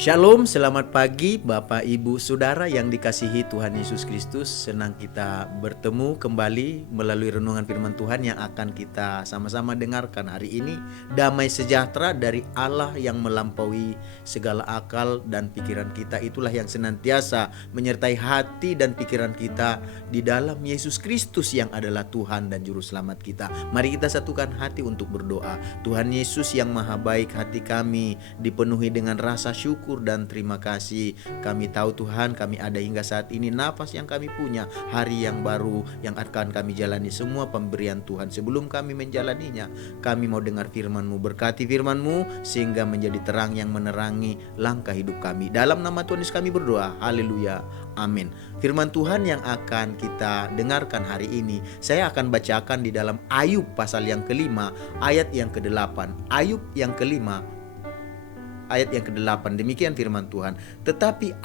Shalom, selamat pagi Bapak Ibu Saudara yang dikasihi Tuhan Yesus Kristus. Senang kita bertemu kembali melalui renungan firman Tuhan yang akan kita sama-sama dengarkan hari ini. Damai sejahtera dari Allah yang melampaui segala akal dan pikiran kita, itulah yang senantiasa menyertai hati dan pikiran kita di dalam Yesus Kristus yang adalah Tuhan dan Juru Selamat kita. Mari kita satukan hati untuk berdoa. Tuhan Yesus yang maha baik, hati kami dipenuhi dengan rasa syukur dan terima kasih. Kami tahu Tuhan, kami ada hingga saat ini, nafas yang kami punya, hari yang baru yang akan kami jalani, semua pemberian Tuhan. Sebelum kami menjalaninya, kami mau dengar firman-Mu. Berkati firman-Mu sehingga menjadi terang yang menerangi langkah hidup kami. Dalam nama Tuhan Yesus kami berdoa. Haleluya. Amin. Firman Tuhan yang akan kita dengarkan hari ini, saya akan bacakan di dalam Ayub pasal yang kelima, ayat yang ke-8. Ayub yang kelima, ayat yang ke-8, demikian firman Tuhan. Tetapi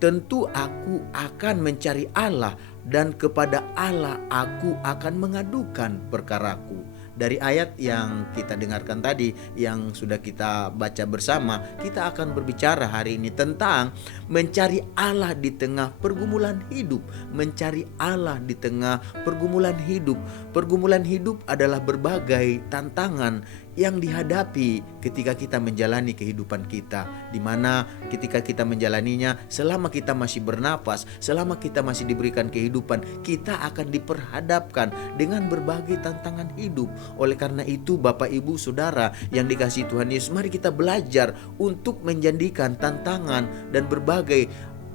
tentu aku akan mencari Allah, dan kepada Allah aku akan mengadukan perkaraku. Dari ayat yang kita dengarkan tadi, yang sudah kita baca bersama, kita akan berbicara hari ini tentang mencari Allah di tengah pergumulan hidup. Mencari Allah di tengah pergumulan hidup. Pergumulan hidup adalah berbagai tantangan yang dihadapi ketika kita menjalani kehidupan kita, di mana ketika kita menjalaninya, selama kita masih bernafas, selama kita masih diberikan kehidupan, kita akan diperhadapkan dengan berbagai tantangan hidup. Oleh karena itu, Bapak Ibu Saudara yang dikasihi Tuhan Yesus, mari kita belajar untuk menjadikan tantangan dan berbagai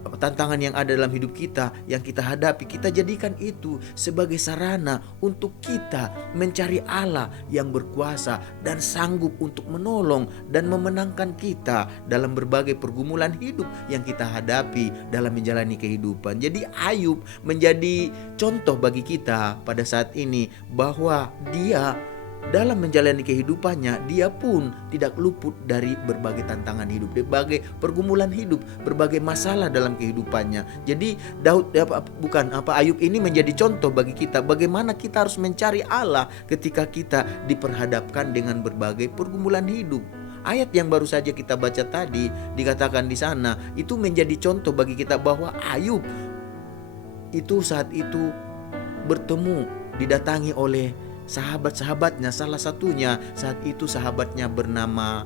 tantangan yang ada dalam hidup kita, yang kita hadapi, kita jadikan itu sebagai sarana untuk kita mencari Allah yang berkuasa dan sanggup untuk menolong dan memenangkan kita dalam berbagai pergumulan hidup yang kita hadapi dalam menjalani kehidupan. Jadi Ayub menjadi contoh bagi kita pada saat ini, bahwa dia dalam menjalani kehidupannya, dia pun tidak luput dari berbagai tantangan hidup, berbagai pergumulan hidup, berbagai masalah dalam kehidupannya. Jadi Ayub ini menjadi contoh bagi kita bagaimana kita harus mencari Allah ketika kita diperhadapkan dengan berbagai pergumulan hidup. Ayat yang baru saja kita baca tadi dikatakan di sana itu menjadi contoh bagi kita bahwa Ayub itu saat itu didatangi oleh sahabat-sahabatnya. Salah satunya saat itu sahabatnya bernama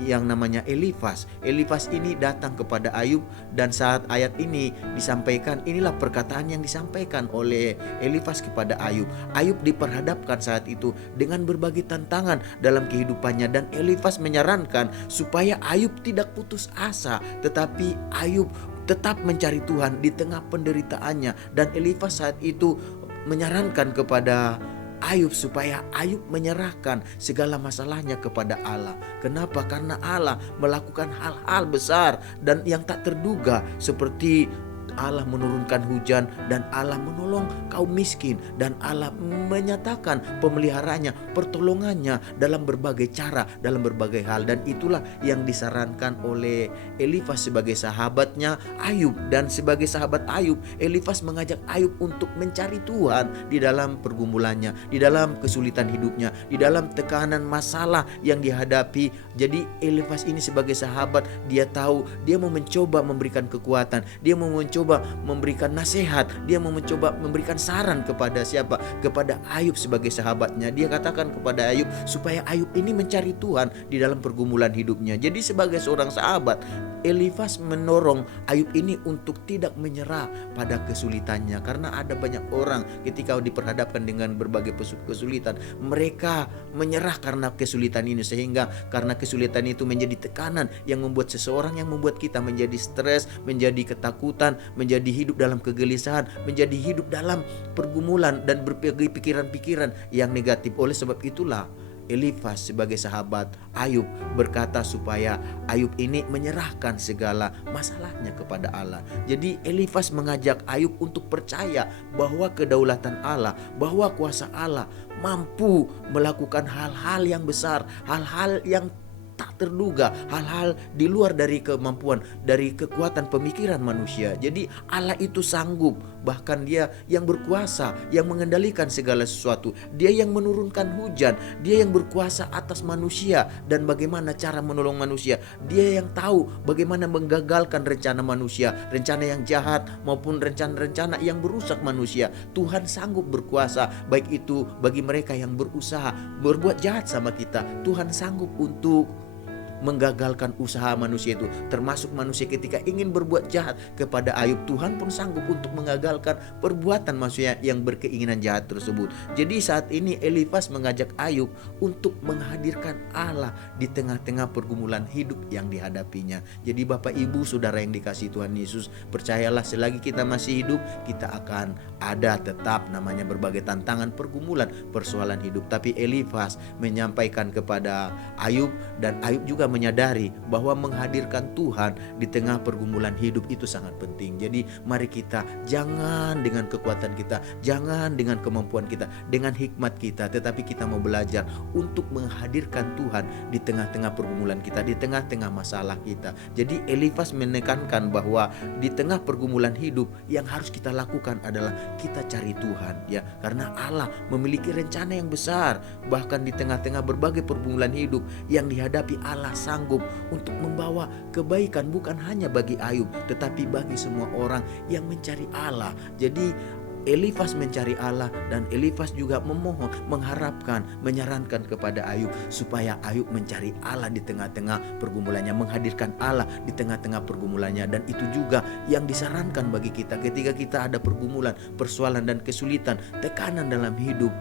yang namanya Elifas. Elifas ini datang kepada Ayub, dan saat ayat ini disampaikan, inilah perkataan yang disampaikan oleh Elifas kepada Ayub. Ayub diperhadapkan saat itu dengan berbagai tantangan dalam kehidupannya, dan Elifas menyarankan supaya Ayub tidak putus asa, tetapi Ayub tetap mencari Tuhan di tengah penderitaannya. Dan Elifas saat itu menyarankan kepada Ayub supaya Ayub menyerahkan segala masalahnya kepada Allah. Kenapa? Karena Allah melakukan hal-hal besar dan yang tak terduga, seperti Allah menurunkan hujan, dan Allah menolong kaum miskin, dan Allah menyatakan pemeliharanya, pertolongannya dalam berbagai cara, dalam berbagai hal. Dan itulah yang disarankan oleh Elifas sebagai sahabatnya Ayub. Dan sebagai sahabat Ayub, Elifas mengajak Ayub untuk mencari Tuhan di dalam pergumulannya, di dalam kesulitan hidupnya, di dalam tekanan masalah yang dihadapi. Jadi Elifas ini sebagai sahabat, dia tahu, dia mau mencoba memberikan kekuatan, dia mau mencoba memberikan nasihat, dia mau mencoba memberikan saran kepada siapa? Kepada Ayub sebagai sahabatnya. Dia katakan kepada Ayub supaya Ayub ini mencari Tuhan di dalam pergumulan hidupnya. Jadi sebagai seorang sahabat, Elifas mendorong Ayub ini untuk tidak menyerah pada kesulitannya. Karena ada banyak orang ketika diperhadapkan dengan berbagai kesulitan, mereka menyerah karena kesulitan ini, sehingga karena kesulitan itu menjadi tekanan yang membuat seseorang, yang membuat kita menjadi stres, menjadi ketakutan, menjadi hidup dalam kegelisahan, menjadi hidup dalam pergumulan dan berbagai pikiran-pikiran yang negatif. Oleh sebab itulah Elifas sebagai sahabat Ayub berkata supaya Ayub ini menyerahkan segala masalahnya kepada Allah. Jadi Elifas mengajak Ayub untuk percaya bahwa kedaulatan Allah, bahwa kuasa Allah mampu melakukan hal-hal yang besar, hal-hal yang tak tak terduga, hal-hal di luar dari kemampuan, dari kekuatan pemikiran manusia. Jadi Allah itu sanggup, bahkan Dia yang berkuasa, yang mengendalikan segala sesuatu. Dia yang menurunkan hujan, Dia yang berkuasa atas manusia dan bagaimana cara menolong manusia. Dia yang tahu bagaimana menggagalkan rencana manusia, rencana yang jahat maupun rencana-rencana yang berusak manusia. Tuhan sanggup berkuasa, baik itu bagi mereka yang berusaha berbuat jahat sama kita. Tuhan sanggup untuk menggagalkan usaha manusia itu, termasuk manusia ketika ingin berbuat jahat kepada Ayub. Tuhan pun sanggup untuk mengagalkan perbuatan manusia yang berkeinginan jahat tersebut. Jadi saat ini Elifas mengajak Ayub untuk menghadirkan Allah di tengah-tengah pergumulan hidup yang dihadapinya. Jadi Bapak Ibu Saudara yang dikasihi Tuhan Yesus, percayalah selagi kita masih hidup, kita akan ada tetap namanya berbagai tantangan, pergumulan, persoalan hidup. Tapi Elifas menyampaikan kepada Ayub, dan Ayub juga menyadari bahwa menghadirkan Tuhan di tengah pergumulan hidup itu sangat penting. Jadi mari kita jangan dengan kekuatan kita, jangan dengan kemampuan kita, dengan hikmat kita, tetapi kita mau belajar untuk menghadirkan Tuhan di tengah-tengah pergumulan kita, di tengah-tengah masalah kita. Jadi Elifas menekankan bahwa di tengah pergumulan hidup yang harus kita lakukan adalah kita cari Tuhan, ya, karena Allah memiliki rencana yang besar. Bahkan di tengah-tengah berbagai pergumulan hidup yang dihadapi, Allah sanggup untuk membawa kebaikan bukan hanya bagi Ayub, tetapi bagi semua orang yang mencari Allah. Jadi Elifas mencari Allah, dan Elifas juga memohon, mengharapkan, menyarankan kepada Ayub supaya Ayub mencari Allah di tengah-tengah pergumulannya, menghadirkan Allah di tengah-tengah pergumulannya. Dan itu juga yang disarankan bagi kita ketika kita ada pergumulan, persoalan dan kesulitan, tekanan dalam hidup.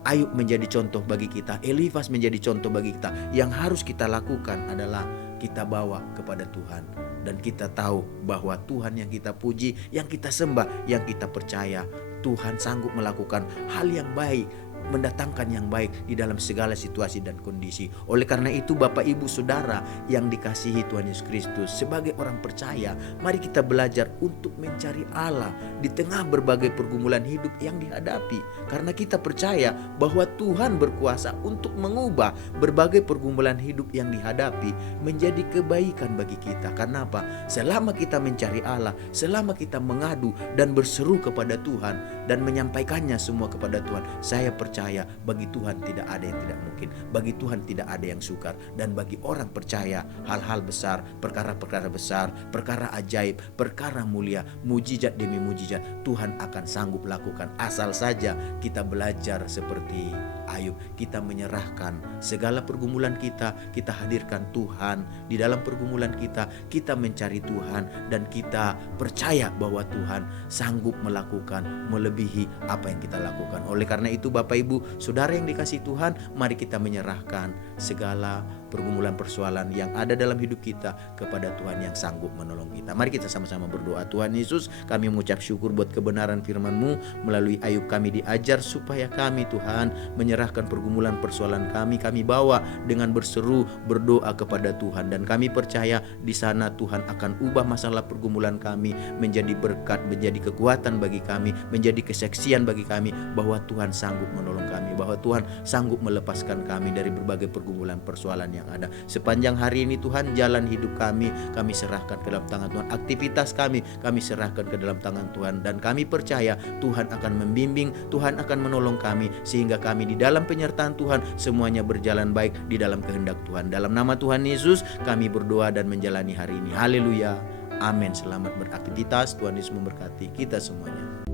Ayub menjadi contoh bagi kita, Elifas menjadi contoh bagi kita. Yang harus kita lakukan adalah kita bawa kepada Tuhan, dan kita tahu bahwa Tuhan yang kita puji, yang kita sembah, yang kita percaya, Tuhan sanggup melakukan hal yang baik, mendatangkan yang baik di dalam segala situasi dan kondisi. Oleh karena itu Bapak Ibu Saudara yang dikasihi Tuhan Yesus Kristus, sebagai orang percaya, mari kita belajar untuk mencari Allah di tengah berbagai pergumulan hidup yang dihadapi. Karena kita percaya bahwa Tuhan berkuasa untuk mengubah berbagai pergumulan hidup yang dihadapi menjadi kebaikan bagi kita. Karena apa? Selama kita mencari Allah, selama kita mengadu dan berseru kepada Tuhan dan menyampaikannya semua kepada Tuhan, saya percaya bagi Tuhan tidak ada yang tidak mungkin, bagi Tuhan tidak ada yang sukar. Dan bagi orang percaya, hal-hal besar, perkara-perkara besar, perkara ajaib, perkara mulia, mujizat demi mujizat, Tuhan akan sanggup lakukan. Asal saja kita belajar seperti Ayub, kita menyerahkan segala pergumulan kita, kita hadirkan Tuhan di dalam pergumulan kita, kita mencari Tuhan, dan kita percaya bahwa Tuhan sanggup melakukan melebihi apa yang kita lakukan. Oleh karena itu Bapak Ibu Saudara yang dikasihi Tuhan, mari kita menyerahkan segala pergumulan persoalan yang ada dalam hidup kita kepada Tuhan yang sanggup menolong kita. Mari kita sama-sama berdoa. Tuhan Yesus, kami mengucap syukur buat kebenaran firman-Mu. Melalui Ayub kami diajar supaya kami Tuhan menyerahkan pergumulan persoalan kami bawa dengan berseru, berdoa kepada Tuhan. Dan kami percaya di sana Tuhan akan ubah masalah pergumulan kami menjadi berkat, menjadi kekuatan bagi kami, menjadi kesaksian bagi kami bahwa Tuhan sanggup menolong kami, bahwa Tuhan sanggup melepaskan kami dari berbagai pergumulan persoalan yang ada. Sepanjang hari ini Tuhan, jalan hidup kami serahkan ke dalam tangan Tuhan. Aktivitas kami serahkan ke dalam tangan Tuhan. Dan kami percaya Tuhan akan membimbing, Tuhan akan menolong kami, sehingga kami di dalam penyertaan Tuhan semuanya berjalan baik di dalam kehendak Tuhan. Dalam nama Tuhan Yesus kami berdoa dan menjalani hari ini. Haleluya. Amin. Selamat beraktivitas. Tuhan Yesus memberkati kita semuanya.